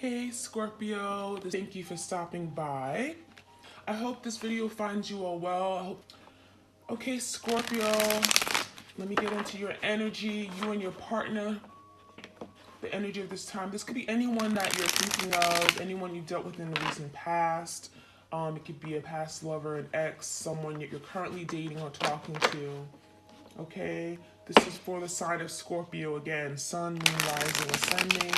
Hey Scorpio, thank you for stopping by. I hope this video finds you all well. Okay, Scorpio, let me get into your energy, you and your partner, the energy of this time. This could be anyone that you're thinking of, anyone you dealt with in the recent past. It could be a past lover, an ex, someone that you're currently dating or talking to. Okay, this is for the sign of Scorpio again, sun, moon, rising, ascending.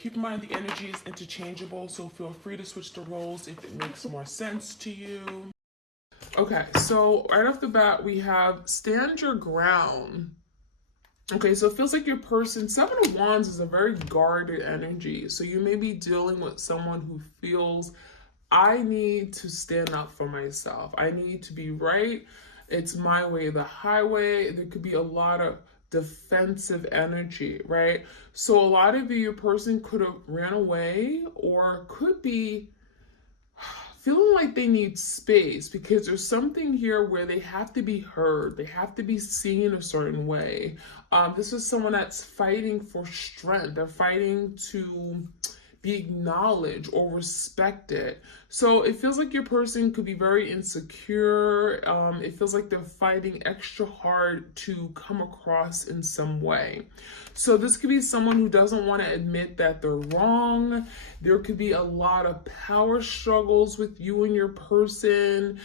Keep in mind the energy is interchangeable, so feel free to switch the roles if it makes more sense to you. Okay, so right off the bat, we have stand your ground. Okay, so it feels like your person, Seven of Wands is a very guarded energy. So you may be dealing with someone who feels, I need to stand up for myself. I need to be right. It's my way, the highway. There could be a lot of defensive energy, right? So a lot of you, your person could have ran away or could be feeling like they need space because there's something here where they have to be heard. They have to be seen a certain way. This is someone that's fighting for strength. They're fighting to be acknowledged or respected. So it feels like your person could be very insecure. It feels like they're fighting extra hard to come across in some way. So this could be someone who doesn't want to admit that they're wrong. There could be a lot of power struggles with you and your person.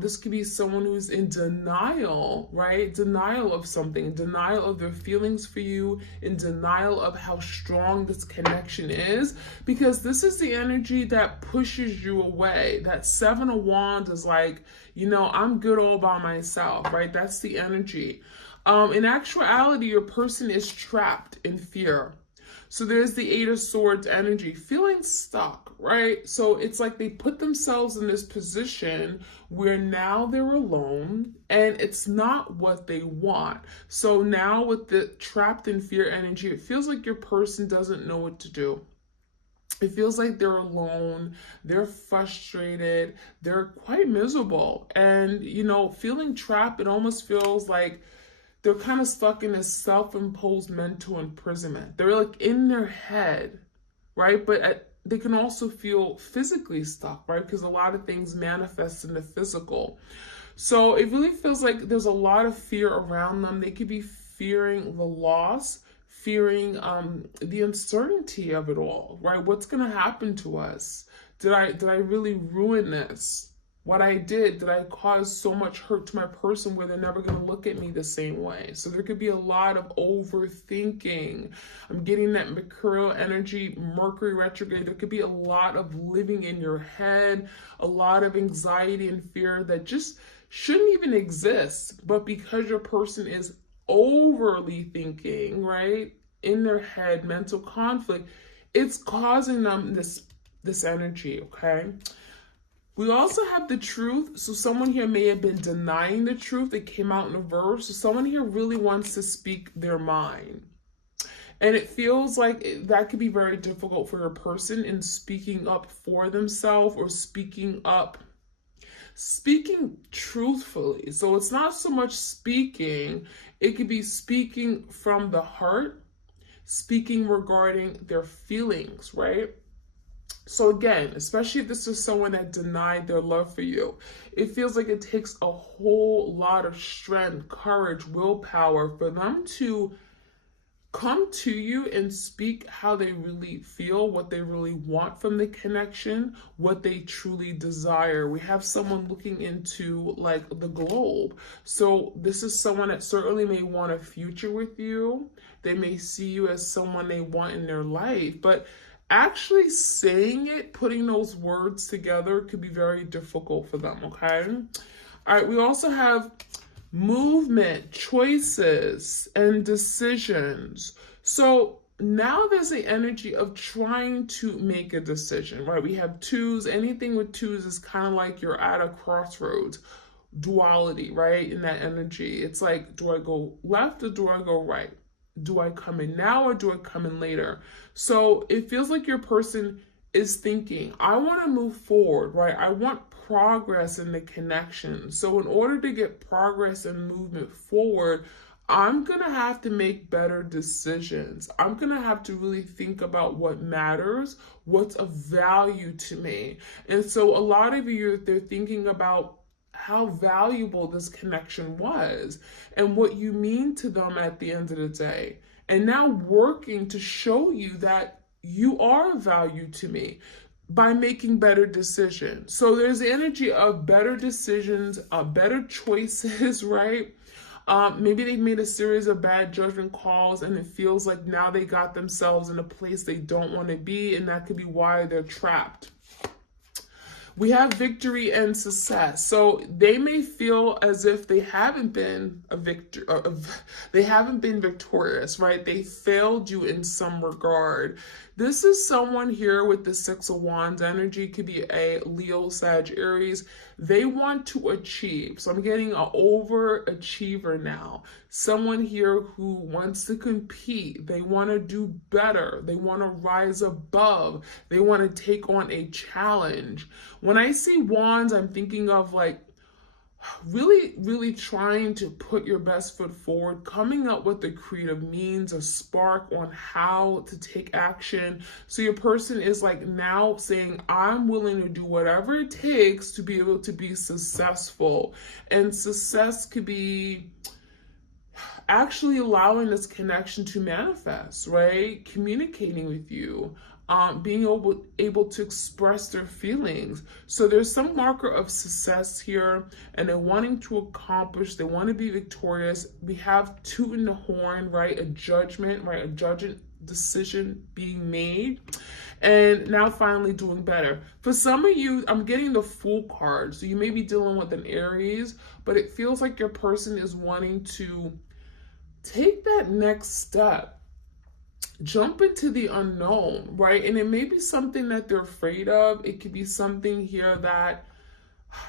This could be someone who's in denial, right? Denial of something, denial of their feelings for you, in denial of how strong this connection is, because this is the energy that pushes you away. That Seven of Wands is like, I'm good all by myself, right? That's the energy. In actuality, your person is trapped in fear. So there's the Eight of Swords energy, feeling stuck, right? So it's like they put themselves in this position where now they're alone and it's not what they want. So now with the trapped in fear energy, it feels like your person doesn't know what to do. It feels like they're alone, they're frustrated, they're quite miserable. And, feeling trapped, it almost feels like they're kind of stuck in this self-imposed mental imprisonment. They're like in their head, right? But they can also feel physically stuck, right? Because a lot of things manifest in the physical. So it really feels like there's a lot of fear around them. They could be fearing the loss, fearing the uncertainty of it all, right? What's going to happen to us? Did I really ruin this? What I did I cause so much hurt to my person where they're never going to look at me the same way? So there could be a lot of overthinking. I'm getting that Mercurial energy, Mercury retrograde. There could be a lot of living in your head, a lot of anxiety and fear that just shouldn't even exist. But because your person is overly thinking, right, in their head, mental conflict, it's causing them this energy, okay? We also have the truth. So someone here may have been denying the truth. It came out in a verse. So someone here really wants to speak their mind. And it feels like that could be very difficult for a person in speaking up for themselves or speaking truthfully. So it's not so much speaking. It could be speaking from the heart, speaking regarding their feelings, right? So again, especially if this is someone that denied their love for you, it feels like it takes a whole lot of strength, courage, willpower for them to come to you and speak how they really feel, what they really want from the connection, what they truly desire. We have someone looking into like the globe. So this is someone that certainly may want a future with you. They may see you as someone they want in their life, but actually saying it, putting those words together could be very difficult for them, okay? All right, we also have movement, choices, and decisions. So now there's the energy of trying to make a decision, right? We have twos. Anything with twos is kind of like you're at a crossroads, duality, right? In that energy. It's like, do I go left or do I go right? Do I come in now or do I come in later? So it feels like your person is thinking, I want to move forward, right? I want progress in the connection. So in order to get progress and movement forward, I'm going to have to make better decisions. I'm going to have to really think about what matters, what's of value to me. And so a lot of you, they're thinking about how valuable this connection was and what you mean to them at the end of the day. And now working to show you that you are of value to me by making better decisions. So there's the energy of better decisions, better choices, right? Maybe they made a series of bad judgment calls and it feels like now they got themselves in a place they don't want to be, and that could be why they're trapped. We have victory and success. So they may feel as if they haven't been they haven't been victorious, right? They failed you in some regard. This is someone here with the Six of Wands energy, could be a Leo, Sag, Aries. They want to achieve. So I'm getting an overachiever now. Someone here who wants to compete. They want to do better. They want to rise above. They want to take on a challenge. When I see wands, I'm thinking of like really trying to put your best foot forward, coming up with the creative means, a spark on how to take action. So your person is like now saying, I'm willing to do whatever it takes to be able to be successful. And success could be actually allowing this connection to manifest, right? Communicating with you. Being able to express their feelings. So there's some marker of success here, and they're wanting to accomplish, they want to be victorious. We have two in the horn, right? A judgment, right? A judgment decision being made, and now finally doing better. For some of you, I'm getting the Fool card. So you may be dealing with an Aries, but it feels like your person is wanting to take that next step. Jump into the unknown, right? And it may be something that they're afraid of. It could be something here that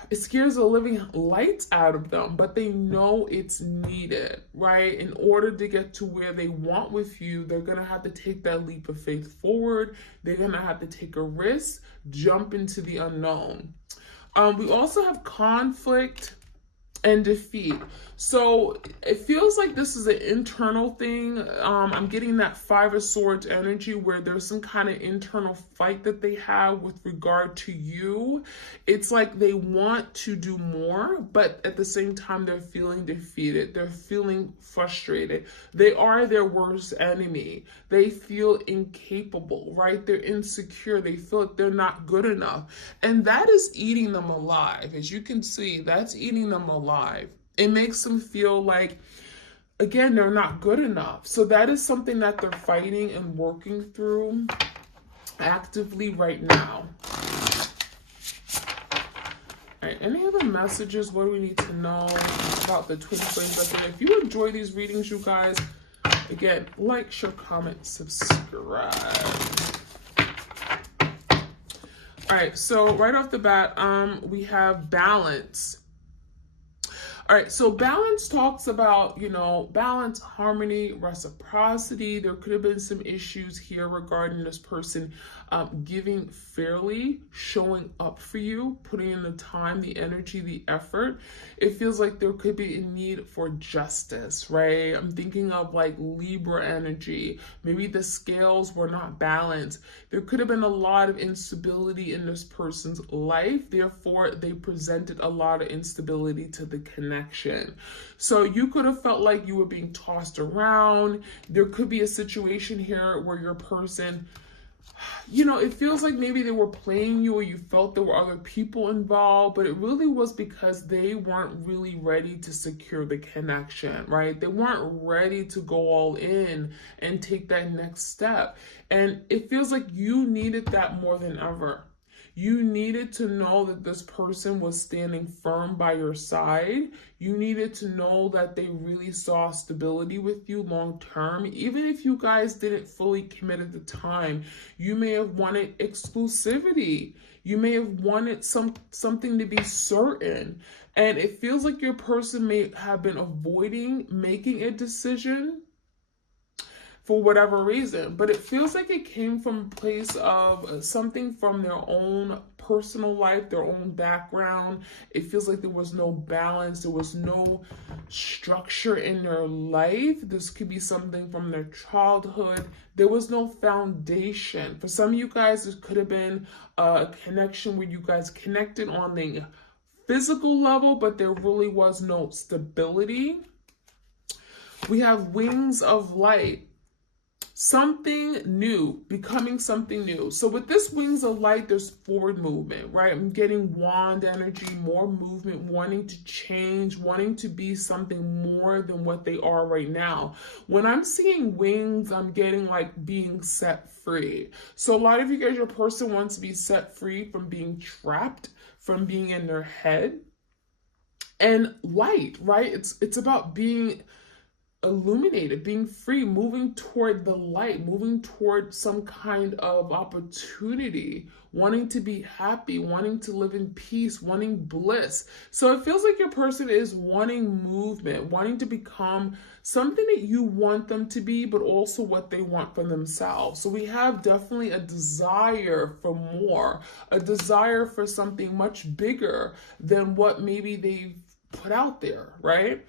it scares the living lights out of them, but they know it's needed, right? In order to get to where they want with you, they're going to have to take that leap of faith forward. They're going to have to take a risk, jump into the unknown. We also have conflict and defeat. So it feels like this is an internal thing. I'm getting that Five of Swords energy where there's some kind of internal fight that they have with regard to you. It's like they want to do more, but at the same time, they're feeling defeated. They're feeling frustrated. They are their worst enemy. They feel incapable, right? They're insecure. They feel like they're not good enough. And that is eating them alive. As you can see, that's eating them alive. It makes them feel like, again, they're not good enough. So that is something that they're fighting and working through actively right now. All right, any other messages? What do we need to know about the twin flames? And if you enjoy these readings, you guys, again, like, share, comment, subscribe. All right, so right off the bat, we have balance. All right, so balance talks about, balance, harmony, reciprocity. There could have been some issues here regarding this person giving fairly, showing up for you, putting in the time, the energy, the effort. It feels like there could be a need for justice, right? I'm thinking of like Libra energy. Maybe the scales were not balanced. There could have been a lot of instability in this person's life. Therefore, they presented a lot of instability to the connection. So you could have felt like you were being tossed around. There could be a situation here where your person, it feels like maybe they were playing you, or you felt there were other people involved, but it really was because they weren't really ready to secure the connection, right? They weren't ready to go all in and take that next step. And it feels like you needed that more than ever. You needed to know that this person was standing firm by your side. You needed to know that they really saw stability with you long term. Even if you guys didn't fully commit at the time, you may have wanted exclusivity. You may have wanted something to be certain. And it feels like your person may have been avoiding making a decision for whatever reason. But it feels like it came from a place of something from their own personal life, their own background. It feels like there was no balance. There was no structure in their life. This could be something from their childhood. There was no foundation. For some of you guys, this could have been a connection where you guys connected on the physical level, but there really was no stability. We have wings of light. Something new, becoming something new. So with this wings of light, there's forward movement, right? I'm getting wand energy, more movement, wanting to change, wanting to be something more than what they are right now. When I'm seeing wings, I'm getting like being set free. So a lot of you guys, your person wants to be set free from being trapped, from being in their head. And light, right? It's about being illuminated, being free, moving toward the light, moving toward some kind of opportunity, wanting to be happy, wanting to live in peace, wanting bliss. So it feels like your person is wanting movement, wanting to become something that you want them to be, but also what they want for themselves. So we have definitely a desire for more, a desire for something much bigger than what maybe they've put out there, right?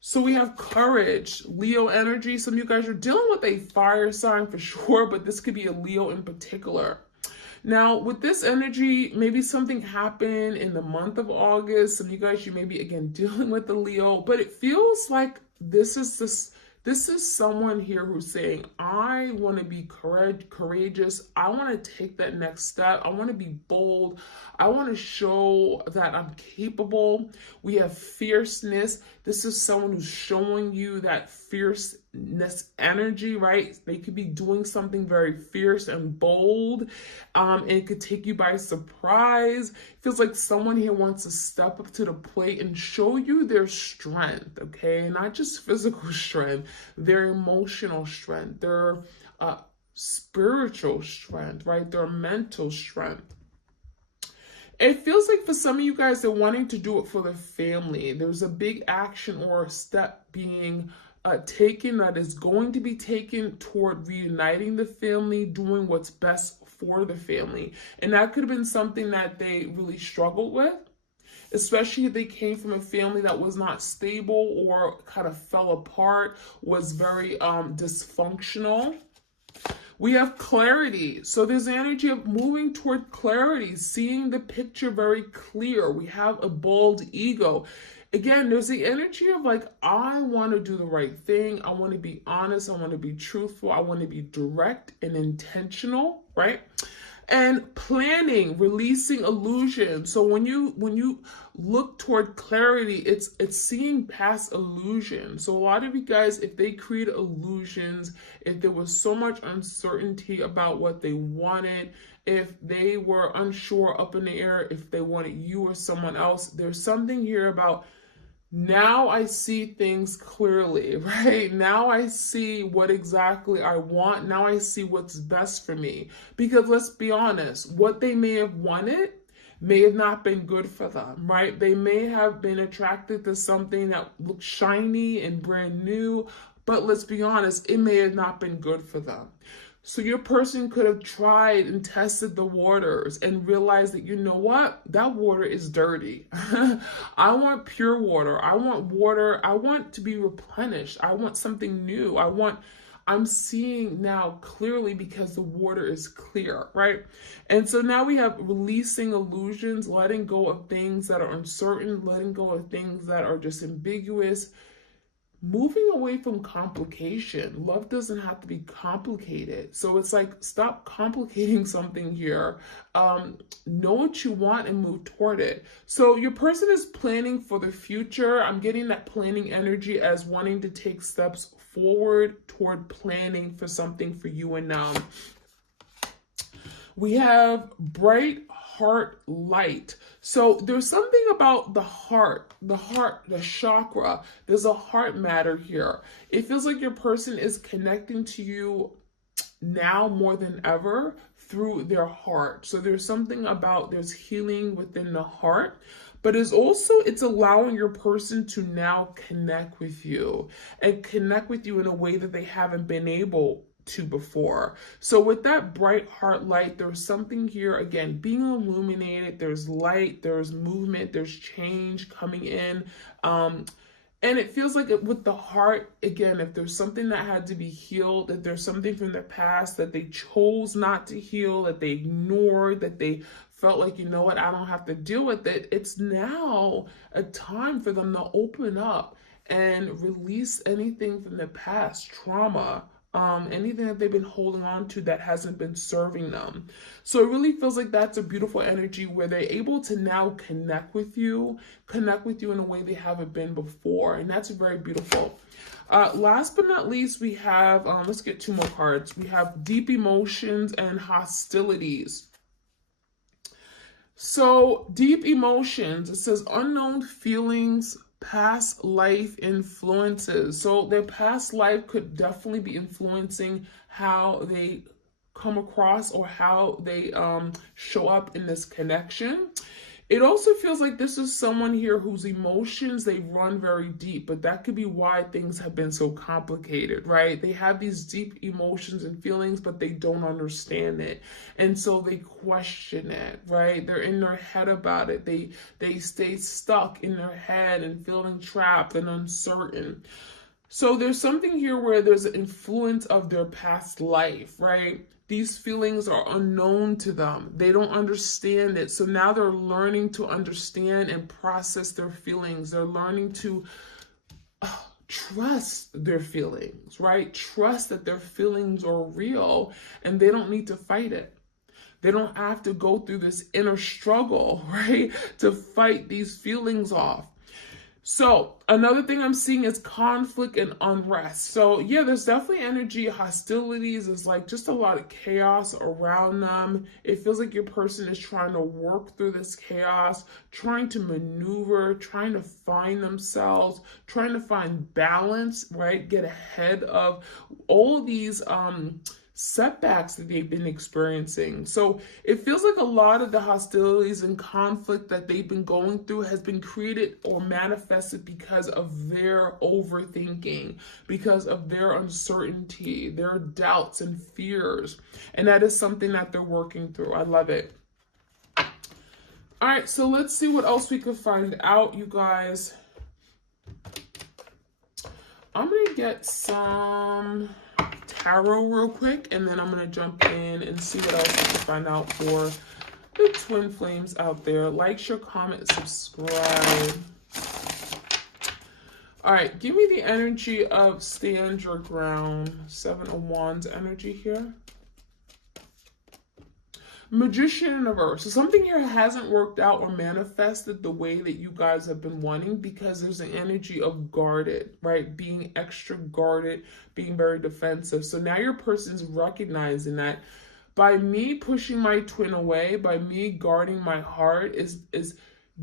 So we have courage, Leo energy. Some of you guys are dealing with a fire sign for sure, but this could be a Leo in particular. Now, with this energy, maybe something happened in the month of August. Some of you guys, you may be, again, dealing with the Leo, but it feels like this is someone here who's saying, I want to be courageous. I want to take that next step. I want to be bold. I want to show that I'm capable. We have fierceness. This is someone who's showing you that fierceness energy, right? They could be doing something very fierce and bold, and it could take you by surprise. It feels like someone here wants to step up to the plate and show you their strength, okay? Not just physical strength, their emotional strength, their spiritual strength, right? Their mental strength. It feels like for some of you guys, they're wanting to do it for the family. There's a big action or a step being taken that is going to be taken toward reuniting the family, doing what's best for the family. And that could have been something that they really struggled with, especially if they came from a family that was not stable or kind of fell apart, was very dysfunctional. We have clarity. So there's the energy of moving toward clarity, seeing the picture very clear. We have a bold ego. Again, there's the energy of like, I want to do the right thing. I want to be honest. I want to be truthful. I want to be direct and intentional, right? And planning, releasing illusion. So when you look toward clarity, it's seeing past illusion. So a lot of you guys, if they create illusions, if there was so much uncertainty about what they wanted, if they were unsure, up in the air, if they wanted you or someone else, there's something here about, now I see things clearly, right? Now I see what exactly I want. Now I see what's best for me. Because let's be honest, what they may have wanted may have not been good for them, right? They may have been attracted to something that looked shiny and brand new, but let's be honest, it may have not been good for them. So your person could have tried and tested the waters and realized that, you know what, that water is dirty. I want pure water. I want water. I want to be replenished. I want something new. I'm seeing now clearly because the water is clear, right? And so now we have releasing illusions, letting go of things that are uncertain, letting go of things that are just ambiguous, moving away from complication. Love doesn't have to be complicated. So it's like, stop complicating something here. Know what you want and move toward it. So your person is planning for the future. I'm getting that planning energy as wanting to take steps forward toward planning for something for you and them. We have bright heart light. So there's something about the heart, the chakra. There's a heart matter here. It feels like your person is connecting to you now more than ever, through their heart. So there's something about there's healing within the heart, but it's allowing your person to now connect with you and connect with you in a way that they haven't been able to before. So with that bright heart light, there's something here, again, being illuminated. There's light, there's movement, there's change coming in. And it feels like with the heart, again, if there's something that had to be healed, if there's something from their past that they chose not to heal, that they ignored, that they felt like, you know what, I don't have to deal with it, it's now a time for them to open up and release anything from the past, trauma, anything that they've been holding on to that hasn't been serving them. So it really feels like that's a beautiful energy where they're able to now connect with you in a way they haven't been before. And that's very beautiful. Last but not least, we have, let's get 2 more cards. We have deep emotions and hostilities. So deep emotions, it says unknown feelings, past life influences. So their past life could definitely be influencing how they come across or how they show up in this connection. It also feels like this is someone here whose emotions, they run very deep, but that could be why things have been so complicated, right? They have these deep emotions and feelings, but they don't understand it. And so they question it, right? They're in their head about it. They stay stuck in their head and feeling trapped and uncertain. So there's something here where there's an influence of their past life, right? These feelings are unknown to them. They don't understand it. So now they're learning to understand and process their feelings. They're learning to trust their feelings, right? Trust that their feelings are real and they don't need to fight it. They don't have to go through this inner struggle, right? To fight these feelings off. So another thing I'm seeing is conflict and unrest. So yeah, there's definitely energy, hostilities. There's like just a lot of chaos around them. It feels like your person is trying to work through this chaos, trying to maneuver, trying to find themselves, trying to find balance, right? Get ahead of all these setbacks that they've been experiencing. So it feels like a lot of the hostilities and conflict that they've been going through has been created or manifested because of their overthinking, because of their uncertainty, their doubts and fears. And that is something that they're working through. I love it. All right, so let's see what else we could find out, you guys. I'm going to get some tarot real quick, and then I'm going to jump in and see what else we can find out for the twin flames out there. Like, share, comment, subscribe. All right, give me the energy of stand your ground. 7 of Wands energy here. Magician in reverse. So something here hasn't worked out or manifested the way that you guys have been wanting because there's an energy of guarded, right? Being extra guarded, being very defensive. So now your person's recognizing that by me pushing my twin away, by me guarding my heart is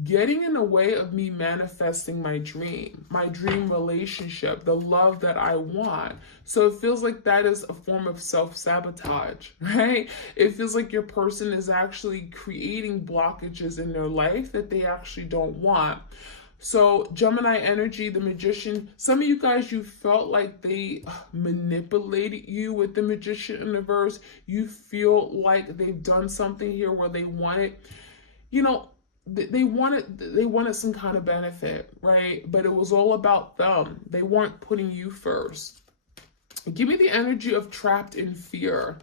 getting in the way of me manifesting my dream relationship, the love that I want. So it feels like that is a form of self-sabotage, right? It feels like your person is actually creating blockages in their life that they actually don't want. So Gemini energy, the magician, some of you guys, you felt like they manipulated you with the magician in reverse. You feel like they've done something here where they wanted, you know, they wanted some kind of benefit, right? But it was all about them. They weren't putting you first. Give me the energy of trapped in fear.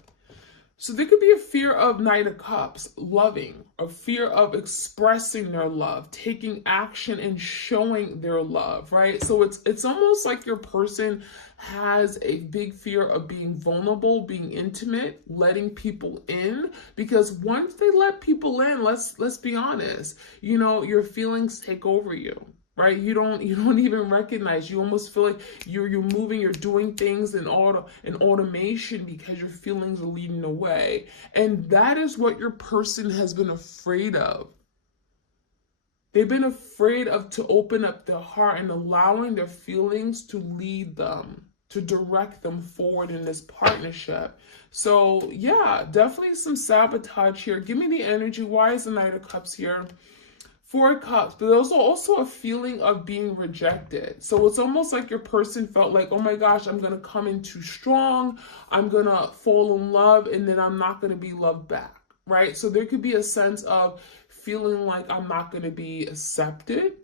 So there could be a fear of Knight of Cups, loving, a fear of expressing their love, taking action and showing their love, right? So it's almost like your person has a big fear of being vulnerable, being intimate, letting people in, because once they let people in, let's be honest, you know, your feelings take over you. Right? You don't even recognize. You almost feel like you're moving, you're doing things in automation because your feelings are leading the way. And that is what your person has been afraid of. They've been afraid of to open up their heart and allowing their feelings to lead them, to direct them forward in this partnership. So yeah, definitely some sabotage here. Give me the energy. Why is the Knight of Cups here? Four of Cups, but there's also a feeling of being rejected. So it's almost like your person felt like, oh my gosh, I'm going to come in too strong. I'm going to fall in love and then I'm not going to be loved back, right? So there could be a sense of feeling like I'm not going to be accepted,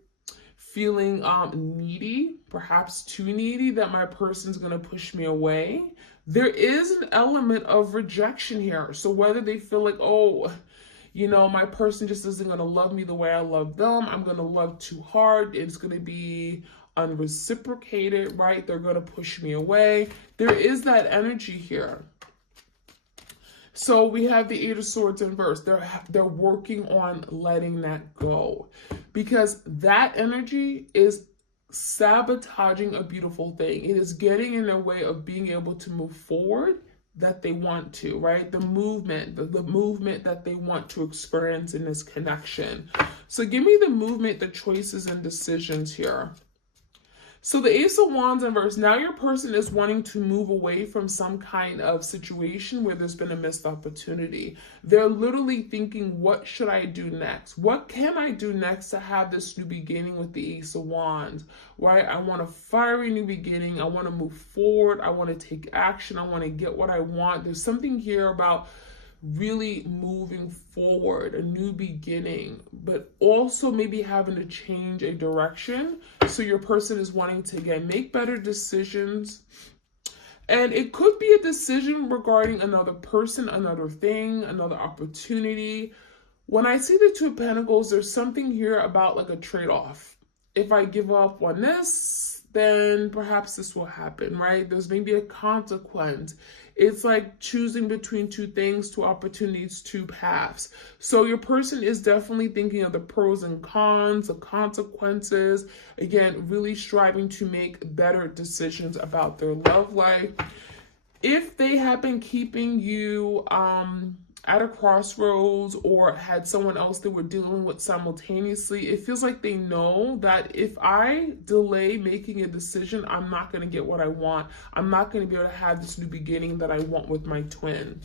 feeling needy, perhaps too needy, that my person's going to push me away. There is an element of rejection here. So whether they feel like, oh, you know, my person just isn't going to love me the way I love them. I'm going to love too hard. It's going to be unreciprocated, right? They're going to push me away. There is that energy here. So we have the Eight of Swords in reverse. They're working on letting that go, because that energy is sabotaging a beautiful thing. It is getting in their way of being able to move forward that they want to, right? The movement that they want to experience in this connection. So give me the movement, the choices and decisions here. So the Ace of Wands in reverse, now your person is wanting to move away from some kind of situation where there's been a missed opportunity. They're literally thinking, what should I do next? What can I do next to have this new beginning with the Ace of Wands, right? I want a fiery new beginning. I want to move forward. I want to take action. I want to get what I want. There's something here about really moving forward, a new beginning, but also maybe having to change a direction. So your person is wanting to, again, make better decisions. And it could be a decision regarding another person, another thing, another opportunity. When I see the Two of Pentacles, there's something here about like a trade-off. If I give up on this, then perhaps this will happen, right? There's maybe a consequence. It's like choosing between two things, two opportunities, two paths. So your person is definitely thinking of the pros and cons, the consequences. Again, really striving to make better decisions about their love life. If they have been keeping you at a crossroads or had someone else that we're dealing with simultaneously, it feels like they know that if I delay making a decision, I'm not going to get what I want. I'm not going to be able to have this new beginning that I want with my twin.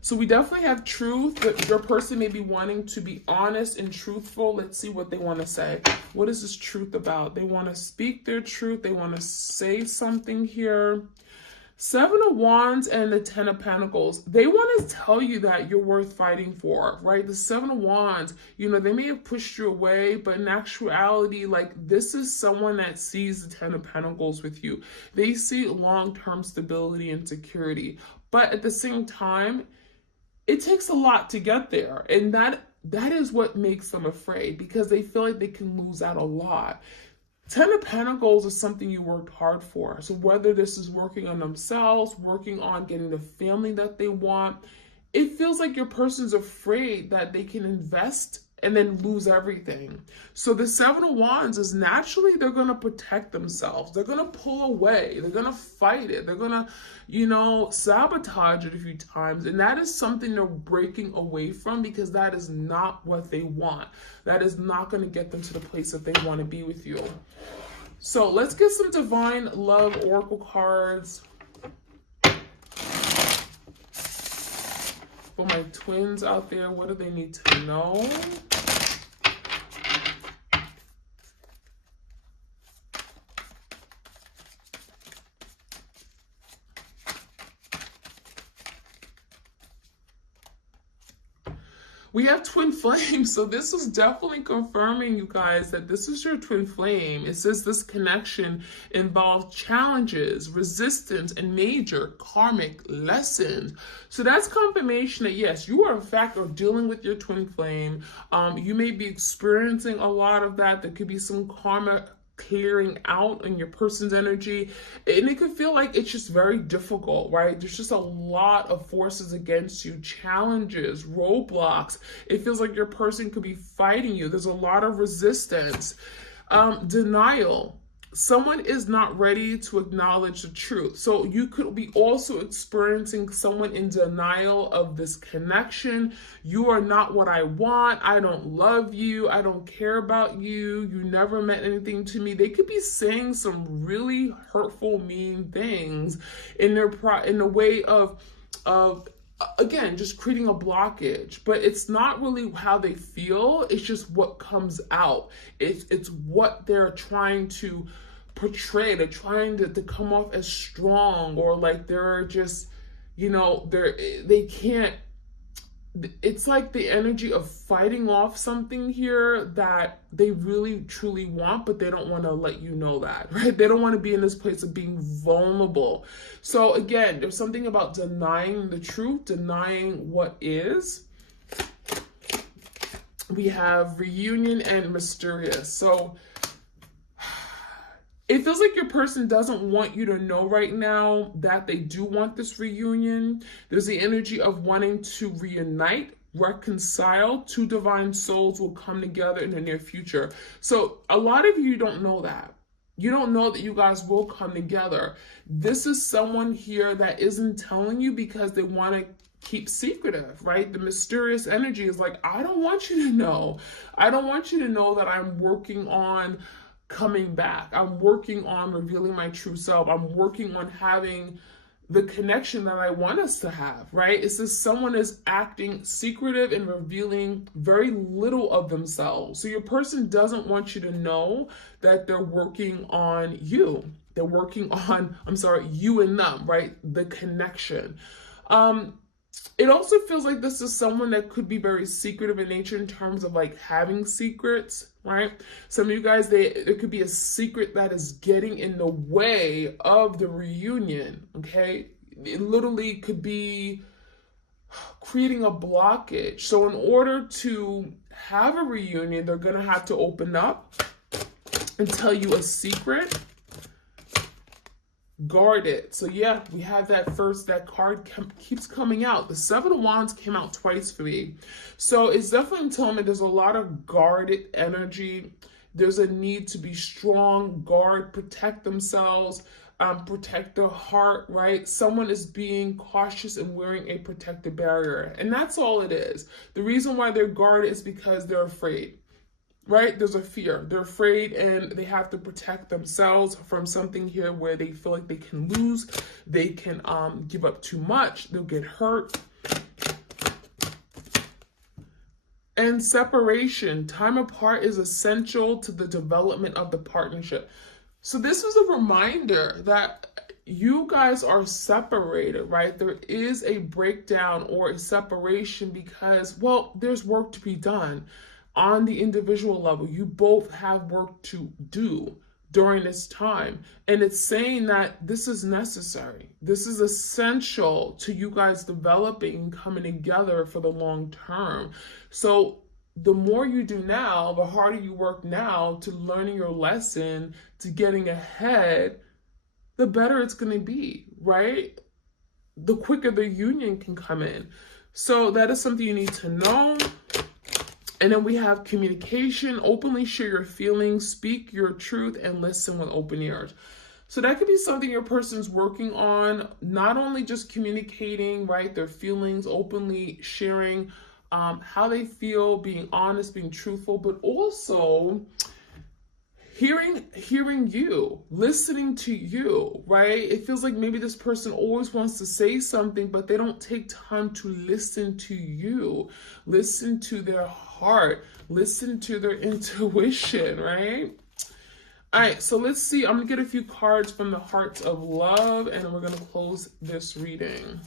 So we definitely have truth, but your person may be wanting to be honest and truthful. Let's see what they want to say. What is this truth about? They want to speak their truth. They want to say something here. Seven of Wands and the Ten of Pentacles, they want to tell you that you're worth fighting for, right? The Seven of Wands, you know, they may have pushed you away, but in actuality, like, this is someone that sees the Ten of Pentacles with you. They see long-term stability and security, but at the same time, it takes a lot to get there. And that is what makes them afraid, because they feel like they can lose out a lot. Ten of Pentacles is something you worked hard for. So whether this is working on themselves, working on getting the family that they want, it feels like your person's afraid that they can invest and then lose everything. So the Seven of Wands is naturally they're going to protect themselves. They're going to pull away. They're going to fight it. They're going to, you know, sabotage it a few times. And that is something they're breaking away from, because that is not what they want. That is not going to get them to the place that they want to be with you. So let's get some Divine Love Oracle cards for my twins out there. What do they need to know? We have twin flame, so this is definitely confirming, you guys, that this is your twin flame. It says this connection involves challenges, resistance, and major karmic lessons. So that's confirmation that yes, you are in fact are dealing with your twin flame. You may be experiencing a lot of that. There could be some karma clearing out in your person's energy, and it could feel like it's just very difficult, right? There's just a lot of forces against you, challenges, roadblocks. It feels like your person could be fighting you. There's a lot of resistance, denial. someone is not ready to acknowledge the truth. So you could be also experiencing someone in denial of this connection. You are not what I want. I don't love you. I don't care about you. You never meant anything to me. They could be saying some really hurtful, mean things in the way of again, just creating a blockage. But it's not really how they feel. It's just what comes out. It's what they're trying to portray. They're trying to come off as strong, or like they're just, they can't. It's like the energy of fighting off something here that they really truly want, but they don't want to let you know that, right? They don't want to be in this place of being vulnerable. So again, there's something about denying the truth, denying what is. We have reunion and mysterious. So it feels like your person doesn't want you to know right now that they do want this reunion. There's the energy of wanting to reunite, reconcile. Two divine souls will come together in the near future. So a lot of you don't know that. You don't know that you guys will come together. This is someone here that isn't telling you because they want to keep secretive, right? The mysterious energy is like, I don't want you to know. I don't want you to know that I'm working on coming back. I'm working on revealing my true self. I'm working on having the connection that I want us to have, right? It's just someone is acting secretive and revealing very little of themselves. So your person doesn't want you to know that they're working on you. They're working on, you and them, right? The connection. It also feels like this is someone that could be very secretive in nature in terms of like having secrets, right? Some of you guys, there could be a secret that is getting in the way of the reunion, okay? It literally could be creating a blockage. So in order to have a reunion, they're going to have to open up and tell you a secret. Guard it. So yeah, we have that card keeps coming out. The Seven of Wands came out twice for me. So it's definitely telling me there's a lot of guarded energy. There's a need to be strong, guard, protect themselves, protect their heart, right? Someone is being cautious and wearing a protective barrier. And that's all it is. The reason why they're guarded is because they're afraid. Right? There's a fear. They're afraid and they have to protect themselves from something here where they feel like they can lose. They can give up too much. They'll get hurt. And separation. Time apart is essential to the development of the partnership. So this is a reminder that you guys are separated, right? There is a breakdown or a separation because, well, there's work to be done. On the individual level, you both have work to do during this time. And it's saying that this is necessary. This is essential to you guys developing, coming together for the long term. So the more you do now, the harder you work now to learning your lesson, to getting ahead, the better it's going to be, right? The quicker the union can come in. So that is something you need to know. And then we have communication, openly share your feelings, speak your truth, and listen with open ears. So that could be something your person's working on, not only just communicating, right, their feelings, openly sharing how they feel, being honest, being truthful, but also hearing you, listening to you, right? It feels like maybe this person always wants to say something, but they don't take time to listen to you, listen to their heart, listen to their intuition, right? All right, so let's see. I'm gonna get a few cards from the Hearts of Love, and we're gonna close this reading.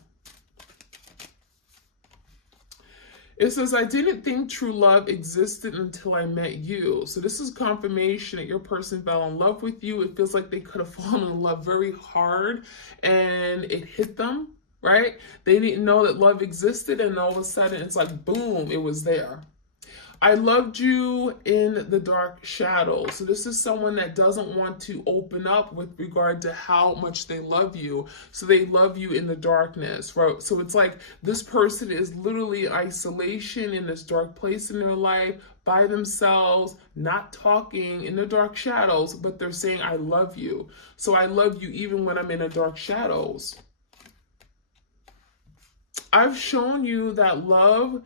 It says, I didn't think true love existed until I met you. So this is confirmation that your person fell in love with you. It feels like they could have fallen in love very hard and it hit them, right? They didn't know that love existed, and all of a sudden it's like, boom, it was there. I loved you in the dark shadows. So this is someone that doesn't want to open up with regard to how much they love you. So they love you in the darkness, right? So it's like this person is literally in isolation in this dark place in their life, by themselves, not talking in the dark shadows, but they're saying, I love you. So I love you even when I'm in the dark shadows. I've shown you that love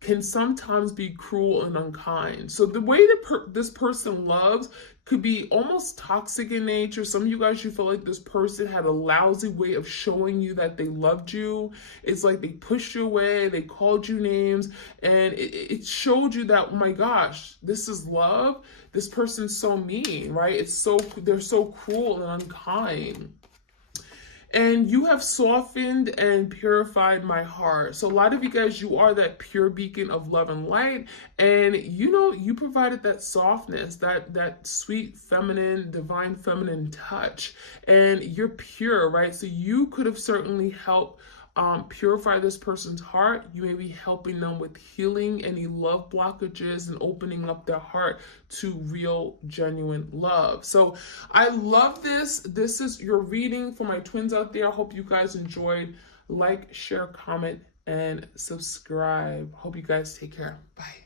can sometimes be cruel and unkind. So the way that this person loves could be almost toxic in nature. Some of you guys, you feel like this person had a lousy way of showing you that they loved you. It's like they pushed you away, they called you names, and it showed you that, oh my gosh, this is love. This person's so mean, right? They're so cruel and unkind. And you have softened and purified my heart. So a lot of you guys, you are that pure beacon of love and light. And you provided that softness, that sweet feminine, divine feminine touch. And you're pure, right? So you could have certainly helped purify this person's heart. You may be helping them with healing any love blockages and opening up their heart to real, genuine love. So I love this. This is your reading for my twins out there. I hope you guys enjoyed. Like, share, comment, and subscribe. Hope you guys take care. Bye.